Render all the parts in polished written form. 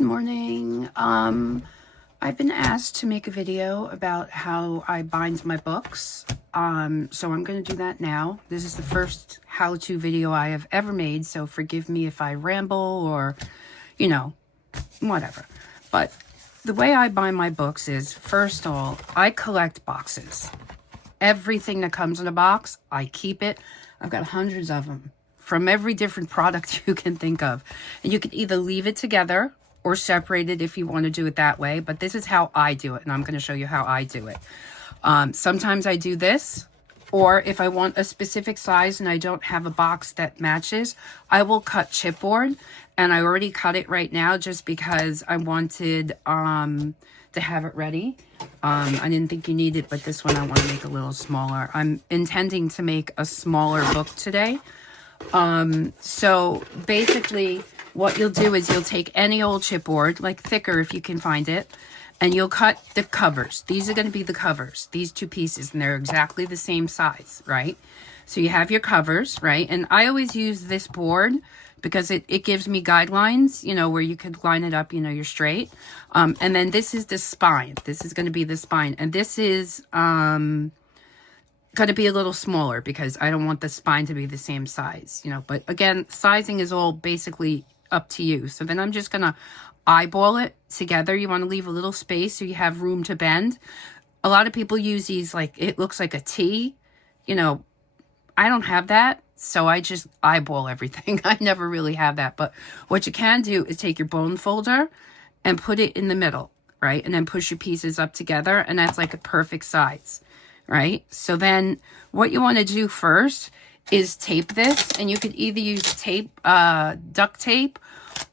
Good morning. I've been asked to make a video about how I bind my books. So I'm going to do that now. This is the first how-to video I have ever made, so forgive me if I ramble or, whatever. But the way I bind my books is, first of all, I collect boxes. Everything that comes in a box, I keep it. I've got hundreds of them from every different product you can think of. And you can either leave it together or separate it if you want to do it that way. But this is how I do it, and I'm going to show you how I do it. Sometimes I do this, or if I want a specific size and I don't have a box that matches, I will cut chipboard. And I already cut it right now just because I wanted to have it ready. I didn't think you need it, but this one I want to make a little smaller. I'm intending to make a smaller book today. So basically what you'll do is you'll take any old chipboard, like thicker if you can find it, and you'll cut the covers. These are going to be the covers, these two pieces, and they're exactly the same size, right? So you have your covers, right? And I always use this board because it gives me guidelines, where you could line it up, you're straight. And then this is the spine. This is going to be the spine. And this is going to be a little smaller because I don't want the spine to be the same size, But again, sizing is all basically up to you. So then I'm just going to eyeball it together. You want to leave a little space so you have room to bend. A lot of people use these like, it looks like a T, I don't have that. So I just eyeball everything. I never really have that. But what you can do is take your bone folder and put it in the middle, right? And then push your pieces up together. And that's like a perfect size, right? So then what you want to do first is tape this. And you could either use tape, duct tape,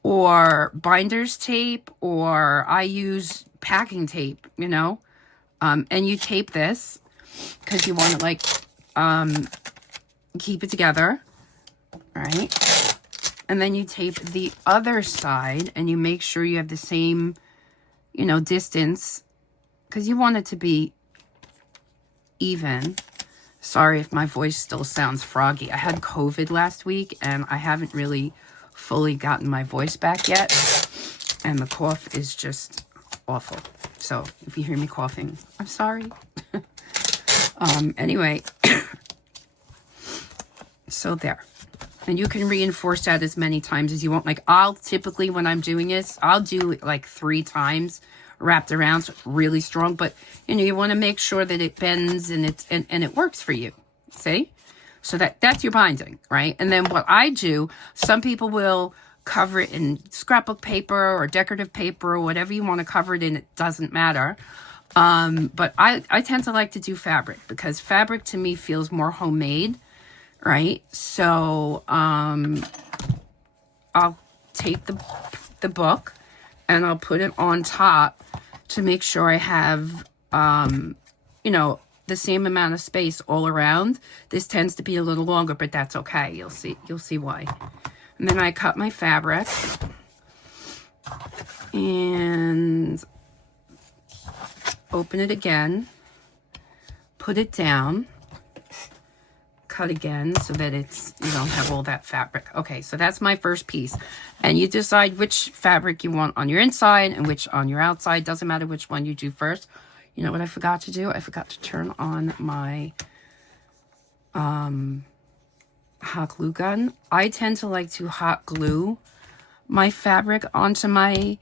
or binder's tape, or I use packing tape, and you tape this because you want to keep it together, right? And then you tape the other side and you make sure you have the same, distance, because you want it to be even. Sorry if my voice still sounds froggy. I had COVID last week and I haven't really fully gotten my voice back yet. And the cough is just awful. So if you hear me coughing, I'm sorry. Anyway, so there. And you can reinforce that as many times as you want. Like I'll typically, when I'm doing this, I'll do it like 3 times wrapped around, so it's really strong. But you want to make sure that it bends and it works for you. See? So that's your binding, right? And then what I do, some people will cover it in scrapbook paper or decorative paper or whatever you want to cover it in. It doesn't matter. But I tend to like to do fabric because fabric to me feels more homemade, right? So I'll take the book and I'll put it on top to make sure I have, the same amount of space all around. This tends to be a little longer, but that's okay. You'll see why. And then I cut my fabric and open it again, put it down, cut again so that you don't have all that fabric. Okay, so that's my first piece. And you decide which fabric you want on your inside and which on your outside. Doesn't matter which one you do first. You know what I forgot to do? I forgot to turn on my hot glue gun. I tend to like to hot glue my fabric onto my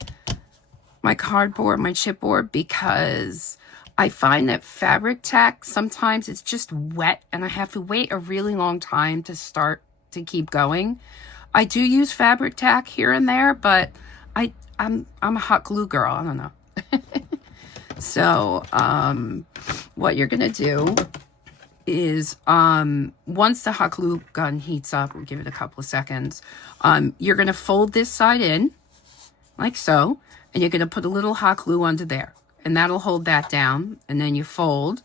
cardboard, my chipboard, because I find that fabric tack, sometimes it's just wet and I have to wait a really long time to start to keep going. I do use fabric tack here and there, but I'm a hot glue girl. I don't know. So what you're gonna do is once the hot glue gun heats up, we'll give it a couple of seconds, you're gonna fold this side in like so, and you're gonna put a little hot glue under there, and that'll hold that down. And then you fold,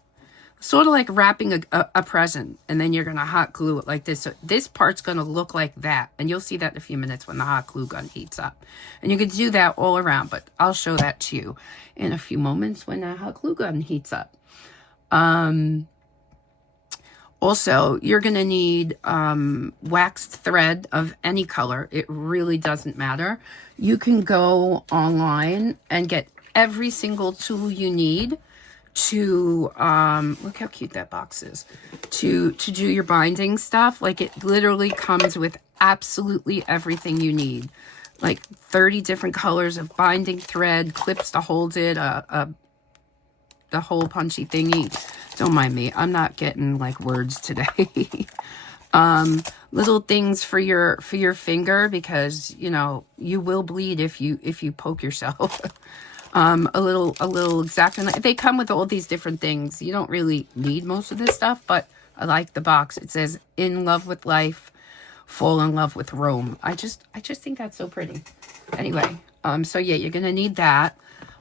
sort of like wrapping a present, and then you're gonna hot glue it like this. So this part's gonna look like that, and you'll see that in a few minutes when the hot glue gun heats up. And you can do that all around, but I'll show that to you in a few moments when the hot glue gun heats up. Also, you're going to need waxed thread of any color. It really doesn't matter. You can go online and get every single tool you need to, look how cute that box is, to do your binding stuff. Like, it literally comes with absolutely everything you need. Like 30 different colors of binding thread, clips to hold it, the whole punchy thingy. Don't mind me. I'm not getting like words today. Little things for your finger, because you know you will bleed if you poke yourself. A little X-Acto knife. They come with all these different things. You don't really need most of this stuff, but I like the box. It says "In love with life, fall in love with Rome." I just think that's so pretty. Anyway, so yeah, you're gonna need that.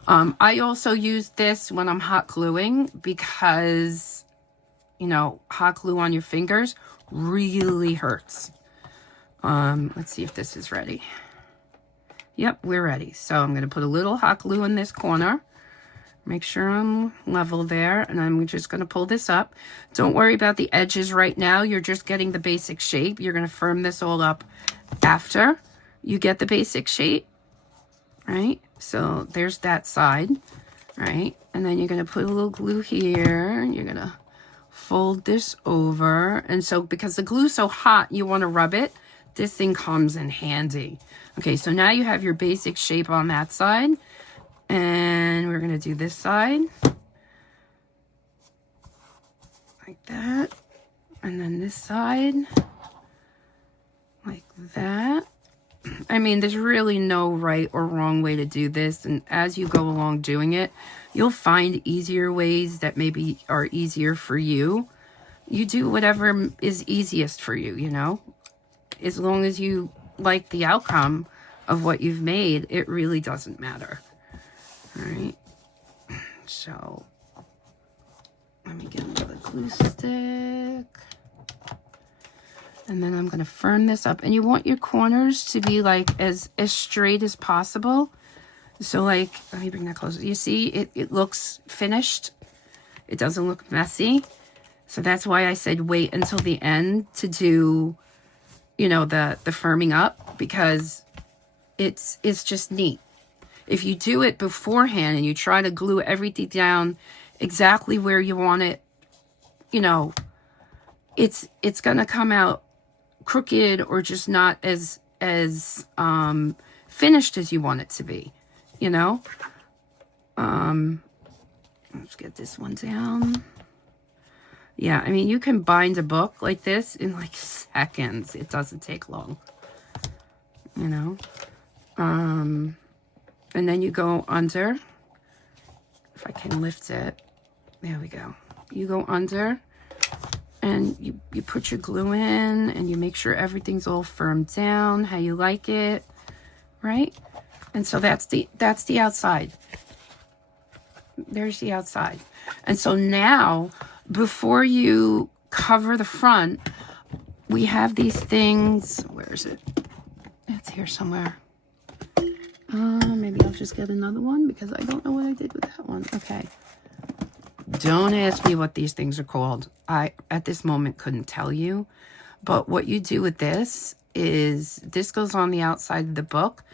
I also use this when I'm hot gluing, because, you know, hot glue on your fingers really hurts. Let's see if this is ready. Yep, we're ready. So I'm going to put a little hot glue in this corner. Make sure I'm level there. And I'm just going to pull this up. Don't worry about the edges right now. You're just getting the basic shape. You're going to firm this all up after you get the basic shape. Right? So there's that side, right? And then you're going to put a little glue here, and you're going to fold this over. And so because the glue's so hot, you want to rub it. This thing comes in handy. Okay, so now you have your basic shape on that side. And we're going to do this side. Like that. And then this side. Like that. I mean, there's really no right or wrong way to do this. And as you go along doing it, you'll find easier ways that maybe are easier for you. You do whatever is easiest for you, you know? As long as you like the outcome of what you've made, it really doesn't matter. All right. So, let me get another glue stick. And then I'm going to firm this up. And you want your corners to be like as straight as possible. So like, let me bring that closer. You see, it looks finished. It doesn't look messy. So that's why I said wait until the end to do, you know, the firming up, because it's just neat. If you do it beforehand and you try to glue everything down exactly where you want it, you know, it's going to come out crooked or just not as finished as you want it to be, you know. Let's get this one down. Yeah, I mean, you can bind a book like this in like seconds. It doesn't take long, you know. And then you go under. If I can lift it. There we go. You go under. And you put your glue in, and you make sure everything's all firmed down how you like it, right? And so that's the outside. There's the outside. And so now, before you cover the front, we have these things. Where is it? It's here somewhere. Maybe I'll just get another one, because I don't know what I did with that one. Okay. Don't ask me what these things are called. I, at this moment, couldn't tell you. But what you do with this is, this goes on the outside of the book,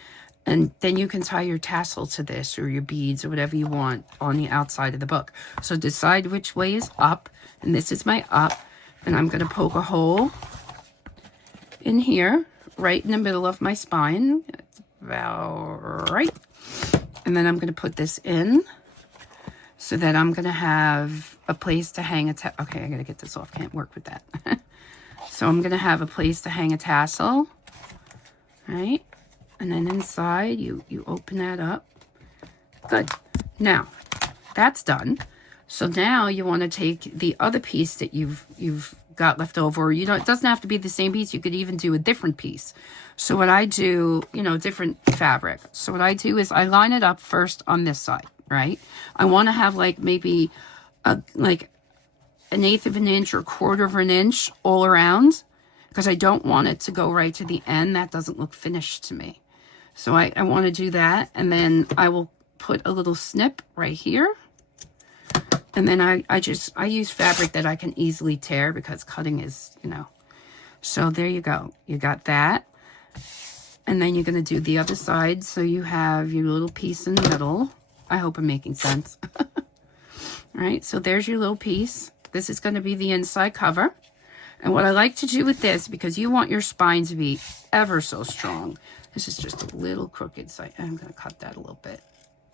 and then you can tie your tassel to this, or your beads, or whatever you want on the outside of the book. So decide which way is up, and this is my up, and I'm going to poke a hole in here, right in the middle of my spine. That's about right. And then I'm going to put this in, so that I'm going to have a place to hang a okay, I got to get this off. Can't work with that. So I'm going to have a place to hang a tassel. Right? And then inside, you open that up. Good. Now, that's done. So now you want to take the other piece that you've got left over. Or it doesn't have to be the same piece. You could even do a different piece. So what I do, you know, different fabric. So what I do is I line it up first on this side. Right? I want to have like maybe like 1/8 of an inch or 1/4 of an inch all around, because I don't want it to go right to the end. That doesn't look finished to me. So I want to do that. And then I will put a little snip right here. And then I use fabric that I can easily tear because cutting is, you know. So there you go. You got that. And then you're going to do the other side. So you have your little piece in the middle. I hope I'm making sense. All right. So there's your little piece. This is going to be the inside cover. And what I like to do with this, because you want your spine to be ever so strong. This is just a little crooked. So I'm going to cut that a little bit.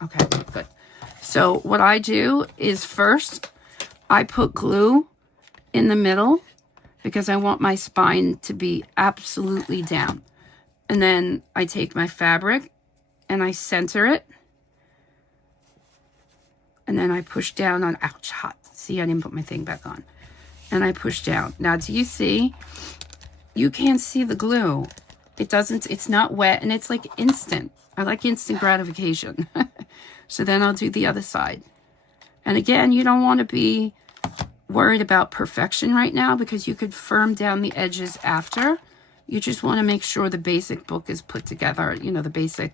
Okay, good. So what I do is first, I put glue in the middle because I want my spine to be absolutely down. And then I take my fabric and I center it. And then I push down on, ouch, hot. See, I didn't put my thing back on. And I push down. Now, do you see? You can't see the glue. It doesn't, it's not wet, and it's like instant. I like instant gratification. So then I'll do the other side. And again, you don't want to be worried about perfection right now because you could firm down the edges after. You just want to make sure the basic book is put together. You know, the basic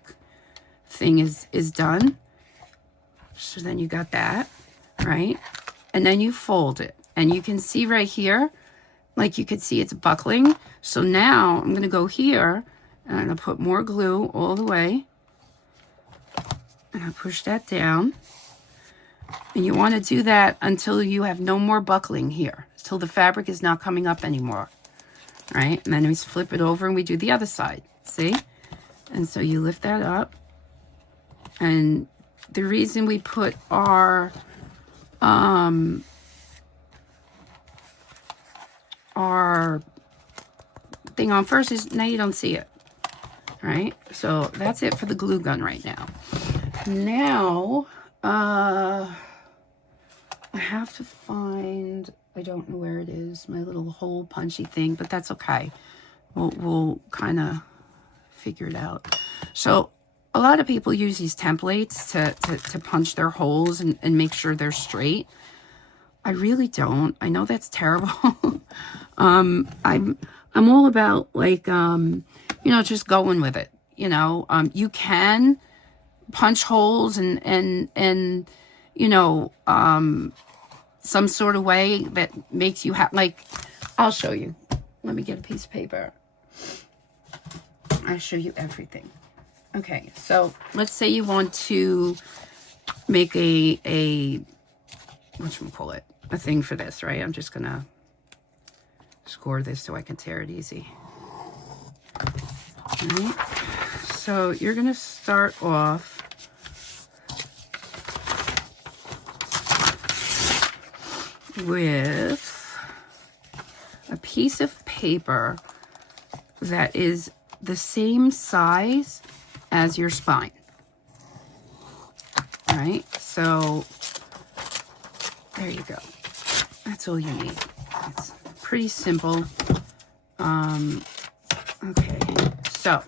thing is done. So then you got that, right? And then you fold it. And you can see right here, like you can see it's buckling. So now I'm going to go here and I'm going to put more glue all the way. And I push that down. And you want to do that until you have no more buckling here. Until the fabric is not coming up anymore. Right? And then we flip it over and we do the other side. See? And so you lift that up. And the reason we put our thing on first is now you don't see it. Right? So that's it for the glue gun right now. Now, I have to find, I don't know where it is, my little hole punchy thing, but that's okay. We'll kind of figure it out. So a lot of people use these templates to punch their holes and make sure they're straight. I really don't. I know that's terrible. I'm all about like, you know, just going with it. You know, you can punch holes and you know, some sort of way that makes you have, like, I'll show you. Let me get a piece of paper. I'll show you everything. Okay, so let's say you want to make a whatchamacallit, a thing for this, right? I'm just gonna score this so I can tear it easy. All right. So you're gonna start off with a piece of paper that is the same size as your spine. All right, so there you go. That's all you need. It's pretty simple. Okay, so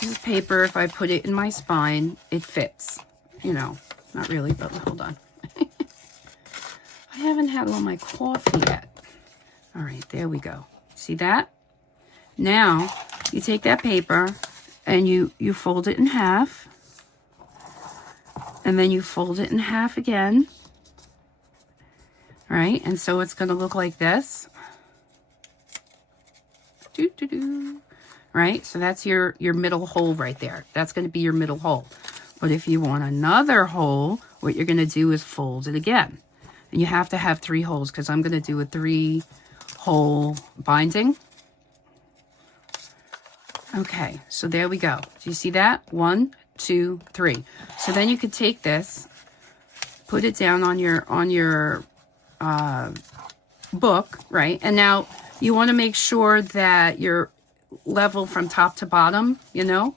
this paper, if I put it in my spine, it fits. You know, not really, but hold on. I haven't had all my coffee yet. All right, there we go. See that? Now, you take that paper and you fold it in half. And then you fold it in half again. All right, and so it's going to look like this. Right, so that's your middle hole right there. That's going to be your middle hole. But if you want another hole, what you're going to do is fold it again. And you have to have 3 holes because I'm going to do a 3-hole binding. Okay, so there we go. Do you see that? 1, 2, 3. So then you could take this, put it down on your book, right? And now you want to make sure that you're level from top to bottom, you know?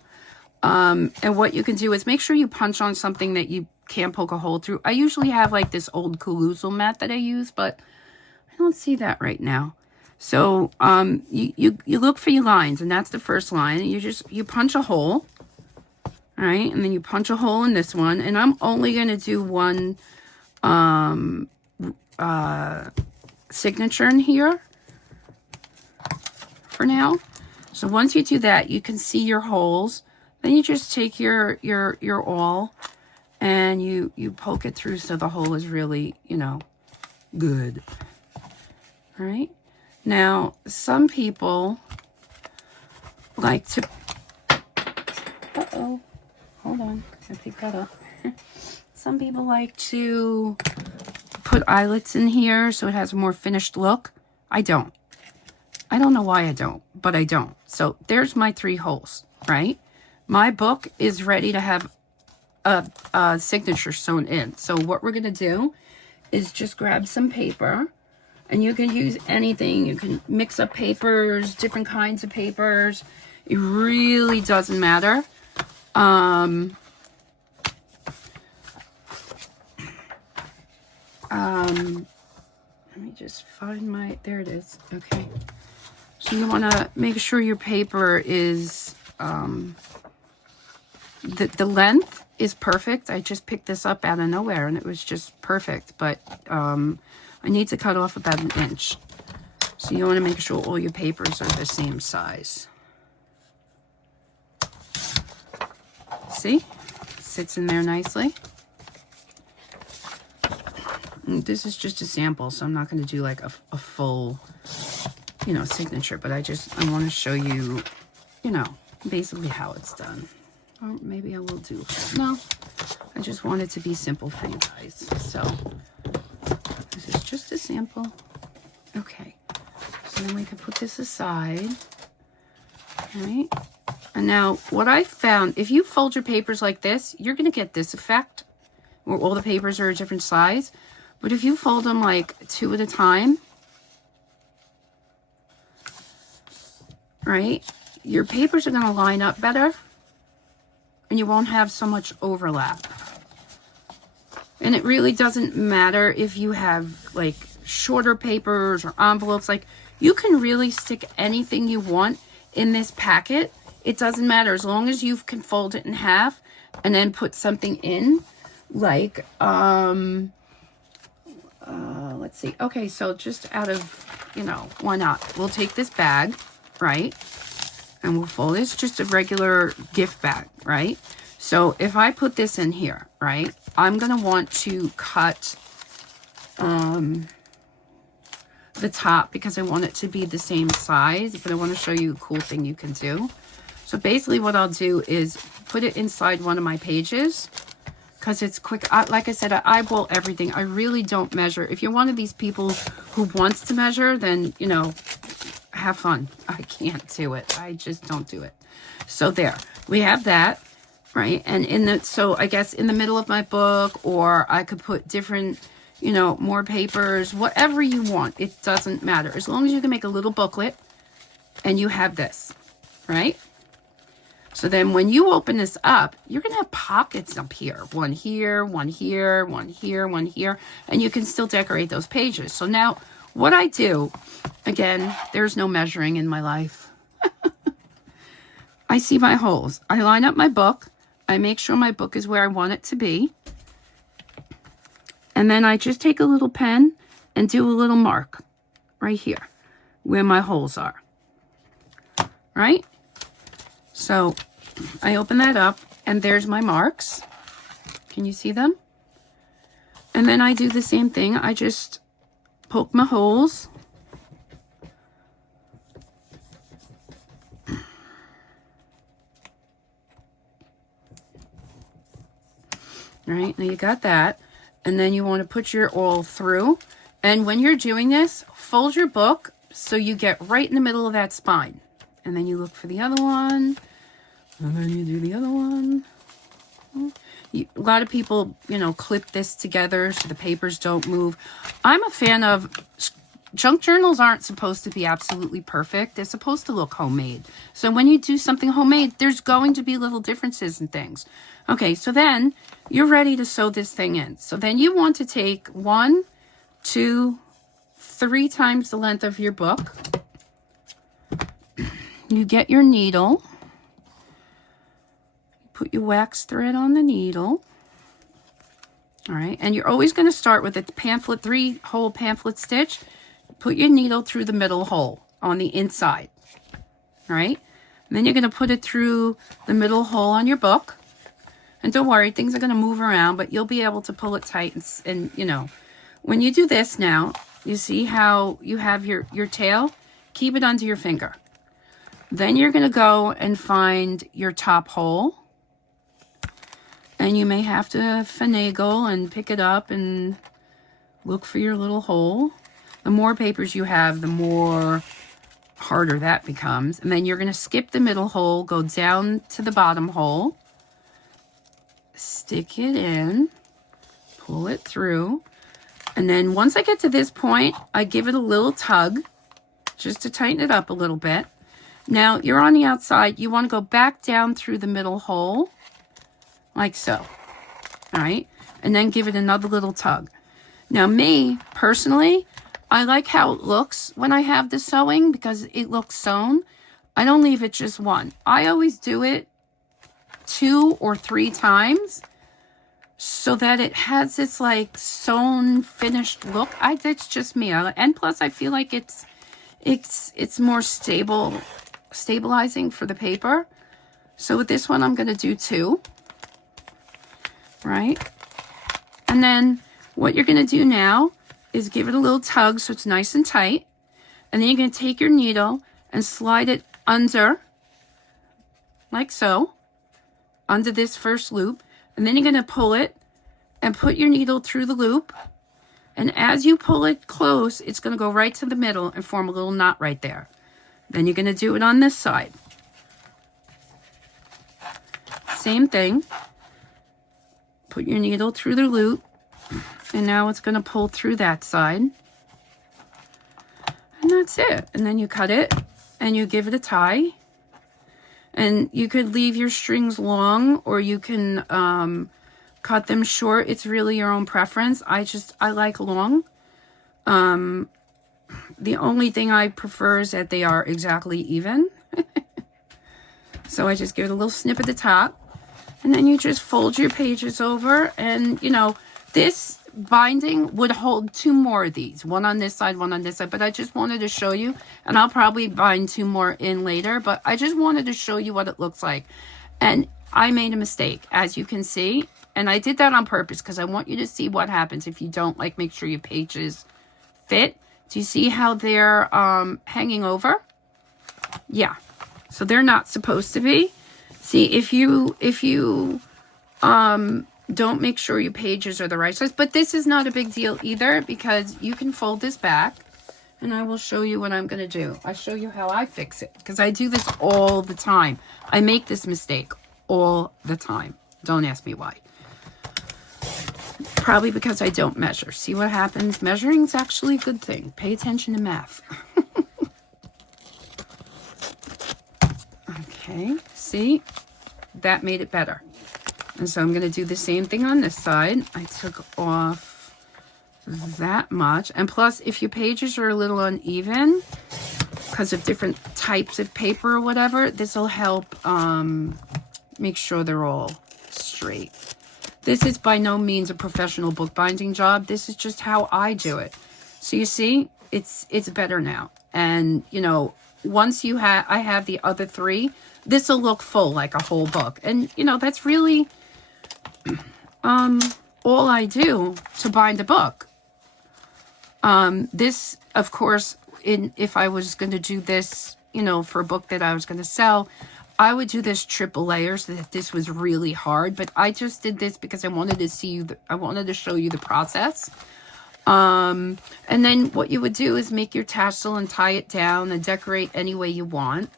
And what you can do is make sure you punch on something that you can't poke a hole through. I usually have like this old Caluso mat that I use, but I don't see that right now. So you look for your lines, and that's the first line. And you punch a hole, all right? And then you punch a hole in this one. And I'm only going to do one signature in here for now. So once you do that, you can see your holes. Then you just take your awl and you poke it through so the hole is really, good. All right. Now, some people like to, uh-oh, hold on, I picked that up. Some people like to put eyelets in here so it has a more finished look. I don't. I don't know why I don't, but I don't. So there's my 3 holes, right? My book is ready to have a signature sewn in. So what we're going to do is just grab some paper, and you can use anything. You can mix up papers, different kinds of papers. It really doesn't matter. Let me just find my, there it is. Okay. So you want to make sure your paper is, the length is perfect. I just picked this up out of nowhere and it was just perfect. But I need to cut off about 1 inch. So you want to make sure all your papers are the same size. See? Sits in there nicely. And this is just a sample, so I'm not going to do like a full, signature. But I want to show you, basically how it's done. Or maybe I will do, no, I just want it to be simple for you guys. So this is just a sample. Okay, so then we can put this aside. All right, and now what I found, if you fold your papers like this, you're going to get this effect where all the papers are a different size. But if you fold them like 2 at a time, right, your papers are going to line up better. And you won't have so much overlap. And it really doesn't matter if you have like shorter papers or envelopes. Like, you can really stick anything you want in this packet. It doesn't matter as long as you can fold it in half and then put something in. Like, let's see. Okay, so just out of, why not? We'll take this bag, right? And we'll fold it. It's just a regular gift bag, right? So if I put this in here, right, I'm going to want to cut the top because I want it to be the same size. But I want to show you a cool thing you can do. So basically what I'll do is put it inside one of my pages because it's quick. Like I said, I eyeball everything. I really don't measure. If you're one of these people who wants to measure, then, have fun. I can't do it. I just don't do it. So there, we have that, right? And so I guess in the middle of my book, or I could put different, more papers, whatever you want. It doesn't matter. As long as you can make a little booklet and you have this, right? So then when you open this up, you're going to have pockets up here. One here, one here, one here, one here. And you can still decorate those pages. So now what I do, again, there's no measuring in my life. I see my holes. I line up my book. I make sure my book is where I want it to be. And then I just take a little pen and do a little mark right here where my holes are. Right? So I open that up and there's my marks. Can you see them? And then I do the same thing. I just poke my holes. All right, now you got that. And then you want to put your all through. And when you're doing this, fold your book so you get right in the middle of that spine. And then you look for the other one. And then you do the other one. A lot of people, clip this together so the papers don't move. I'm a fan of, junk journals aren't supposed to be absolutely perfect. They're supposed to look homemade. So when you do something homemade, there's going to be little differences and things. Okay, so then you're ready to sew this thing in. So then you want to take 1, 2, 3 times the length of your book. You get your needle. Put your wax thread on the needle. All right, and you're always going to start with a pamphlet, 3-hole pamphlet stitch. Put your needle through the middle hole on the inside. All right, and then you're going to put it through the middle hole on your book. And don't worry, things are going to move around, but you'll be able to pull it tight. And you know, when you do this now, you see how you have your tail? Keep it under your finger. Then you're going to go and find your top hole. And you may have to finagle and pick it up and look for your little hole. The more papers you have, the more harder that becomes. And then you're going to skip the middle hole, go down to the bottom hole, stick it in, pull it through. And then once I get to this point, I give it a little tug just to tighten it up a little bit. Now you're on the outside. You want to go back down through the middle hole like so. All right. And then give it another little tug. Now me, personally, I like how it looks when I have the sewing because it looks sewn. I don't leave it just one. I always do it 2 or 3 times so that it has this like sewn finished look. That's just me. And plus I feel like it's more stabilizing for the paper. So with this one I'm going to do 2. Right? And then what you're going to do now is give it a little tug so it's nice and tight. And then you're going to take your needle and slide it under, like so, under this first loop. And then you're going to pull it and put your needle through the loop. And as you pull it close, it's going to go right to the middle and form a little knot right there. Then you're going to do it on this side. Same thing. Put your needle through the loop. And now it's going to pull through that side. And that's it. And then you cut it and you give it a tie. And you could leave your strings long or you can cut them short. It's really your own preference. I like long. The only thing I prefer is that they are exactly even. So I just give it a little snip at the top. And then you just fold your pages over. And, you know, this binding would hold 2 more of these. One on this side, one on this side. But I just wanted to show you. And I'll probably bind 2 more in later. But I just wanted to show you what it looks like. And I made a mistake, as you can see. And I did that on purpose because I want you to see what happens if you don't, like, make sure your pages fit. Do you see how they're hanging over? Yeah. So they're not supposed to be. See, if you don't make sure your pages are the right size. But this is not a big deal either because you can fold this back. And I will show you what I'm going to do. I'll show you how I fix it because I do this all the time. I make this mistake all the time. Don't ask me why. Probably because I don't measure. See what happens? Measuring is actually a good thing. Pay attention to math. Okay, see? That made it better. And so I'm going to do the same thing on this side. I took off that much. And plus, if your pages are a little uneven because of different types of paper or whatever, this will help make sure they're all straight. This is by no means a professional bookbinding job. This is just how I do it. So you see, it's better now. And, you know, once I have the other 3, this will look full like a whole book. And, you know, that's really all I do to bind a book. This, of course, if I was going to do this, you know, for a book that I was going to sell, I would do this triple layer so that this was really hard. But I just did this because I wanted to I wanted to show you the process. And then what you would do is make your tassel and tie it down and decorate any way you want.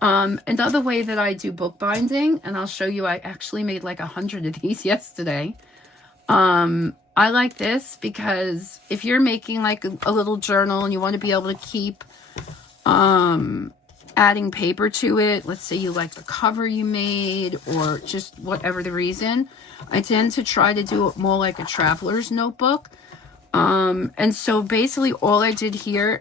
Another way that I do bookbinding, and I'll show you, I actually made like 100 of these yesterday. I like this because if you're making like a little journal and you want to be able to keep adding paper to it, let's say you like the cover you made or just whatever the reason, I tend to try to do it more like a traveler's notebook. And so basically all I did here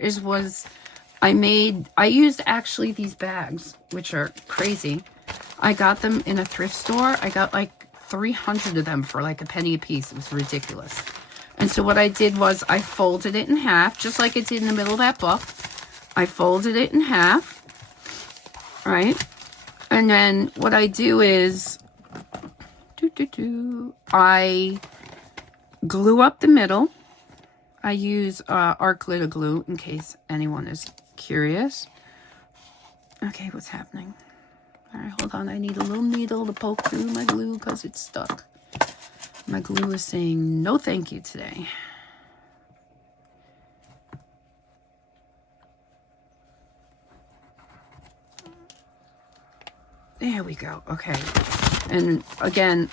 I used actually these bags, which are crazy. I got them in a thrift store. I got like 300 of them for like a penny a piece. It was ridiculous. And so what I did was I folded it in half, just like it did in the middle of that book. I folded it in half, right? And then what I do is, I glue up the middle. I use Art Glitter glue in case anyone is curious. Okay, what's happening? All right, hold on. I need a little needle to poke through my glue because it's stuck. My glue is saying no thank you today. There we go. Okay. And again,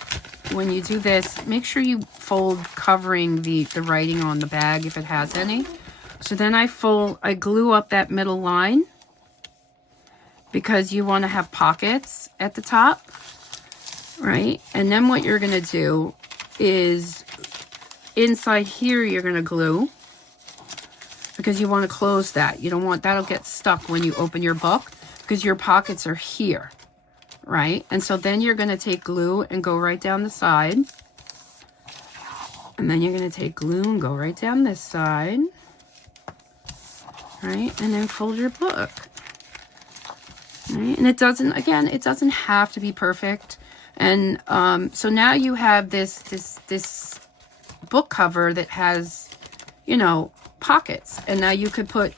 when you do this, make sure you fold covering the writing on the bag if it has any. So then I glue up that middle line because you want to have pockets at the top, right? And then what you're going to do is inside here, you're going to glue because you want to close that. You don't want, that'll get stuck when you open your book because your pockets are here. Right? And so then you're going to take glue and go right down the side. And then you're going to take glue and go right down this side. Right? And then fold your book. Right? And it doesn't, again, it doesn't have to be perfect. And so now you have this book cover that has, you know, pockets. And now you could put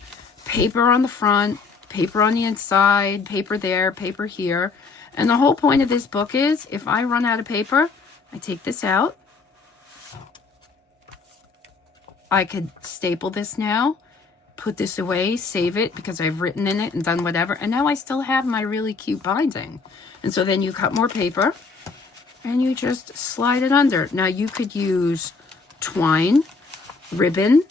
paper on the front, paper on the inside, paper there, paper here. And the whole point of this book is, if I run out of paper, I take this out. I could staple this now, put this away, save it because I've written in it and done whatever. And now I still have my really cute binding. And so then you cut more paper and you just slide it under. Now you could use twine, ribbon,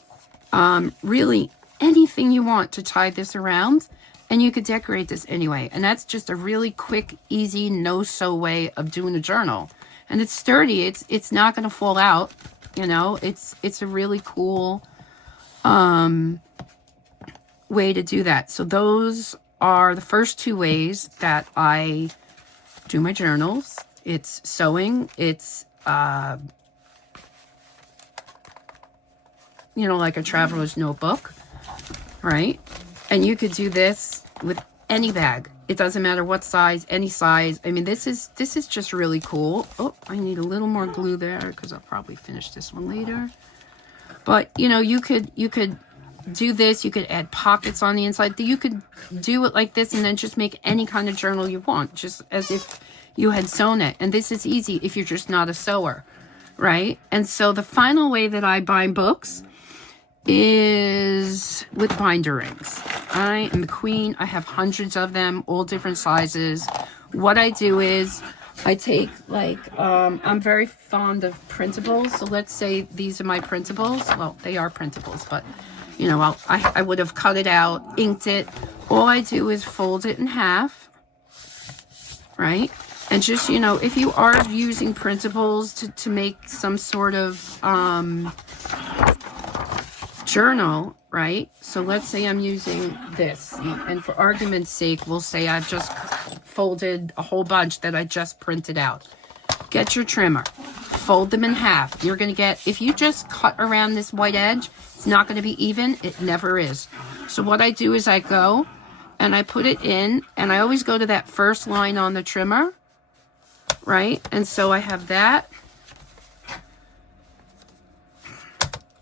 really anything you want to tie this around. And you could decorate this anyway. And that's just a really quick, easy, no-sew way of doing a journal. And it's sturdy. It's not going to fall out. You know, it's a really cool way to do that. So those are the first two ways that I do my journals. It's sewing. It's, you know, like a traveler's notebook, right? And you could do this with any bag. It doesn't matter what size, any size. I mean, this is just really cool. Oh, I need a little more glue there because I'll probably finish this one later. But, you know, you could do this. You could add pockets on the inside. You could do it like this and then just make any kind of journal you want, just as if you had sewn it. And this is easy if you're just not a sewer, right? And so the final way that I bind books is with binder rings. I am the queen. I have hundreds of them, all different sizes. What I do is I take, like, I'm very fond of printables. So let's say these are my printables. Well, they are printables, but, you know, I would have cut it out, inked it. All I do is fold it in half, right? And just, you know, if you are using printables to make some sort of journal, right? So let's say I'm using this, and for argument's sake, we'll say I've just folded a whole bunch that I just printed out. Get your trimmer, fold them in half. You're going to get, if you just cut around this white edge, it's not going to be even. It never is. So what I do is I go and I put it in, and I always go to that first line on the trimmer, right? And so I have that,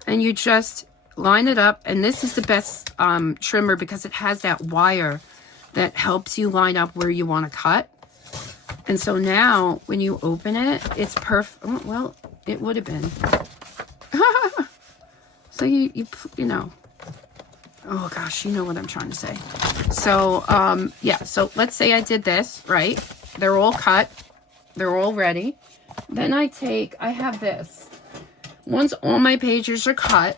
and you just line it up. And this is the best trimmer because it has that wire that helps you line up where you want to cut. And so now when you open it, it's perfect. Oh, well, it would have been. So you know, oh gosh, you know what I'm trying to say. So yeah, so let's say I did this, right? They're all cut. They're all ready. Then I have this. Once all my pages are cut,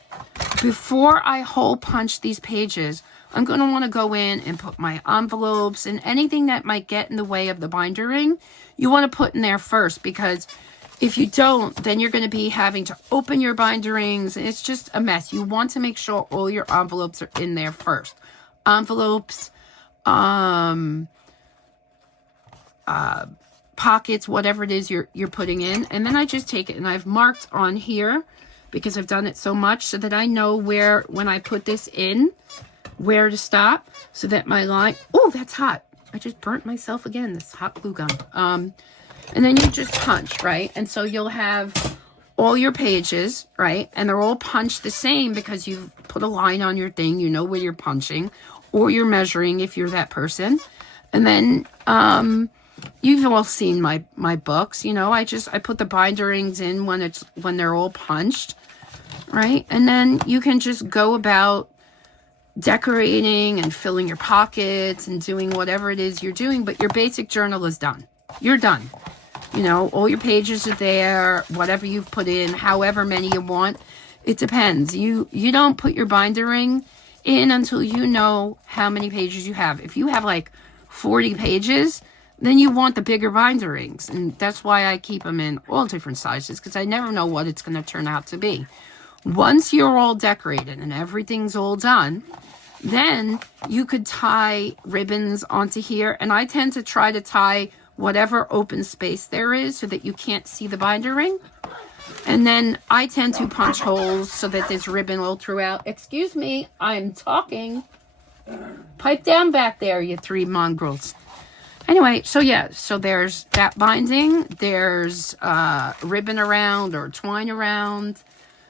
before I hole punch these pages, I'm going to want to go in and put my envelopes and anything that might get in the way of the binder ring, you want to put in there first, because if you don't, then you're going to be having to open your binder rings, and it's just a mess. You want to make sure all your envelopes are in there first. Envelopes, pockets, whatever it is you're putting in. And then I just take it and I've marked on here, because I've done it so much, so that I know where, when I put this in, where to stop, so that my line, oh, that's hot. I just burnt myself again, this hot glue gun. And then you just punch, right? And so you'll have all your pages, right? And they're all punched the same because you've put a line on your thing. You know where you're punching or you're measuring if you're that person. And then you've all seen my books. You know, I put the binder rings in when they're all punched, right? And then you can just go about decorating and filling your pockets and doing whatever it is you're doing, but your basic journal is done. You're done. You know, all your pages are there, whatever you've put in, however many you want. It depends. You don't put your binder ring in until you know how many pages you have. If you have like 40 pages, then you want the bigger binder rings. And that's why I keep them in all different sizes, because I never know what it's going to turn out to be. Once you're all decorated and everything's all done, then you could tie ribbons onto here. And I tend to try to tie whatever open space there is so that you can't see the binder ring. And then I tend to punch holes so that there's ribbon all throughout. Excuse me, I'm talking. Pipe down back there, you three mongrels. Anyway, so yeah, so there's that binding. There's ribbon around or twine around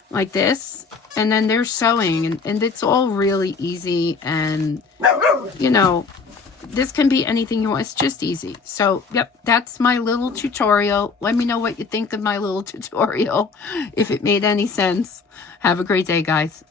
like this. And then there's sewing. And it's all really easy. And, you know, this can be anything you want. It's just easy. So, yep, that's my little tutorial. Let me know what you think of my little tutorial, if it made any sense. Have a great day, guys.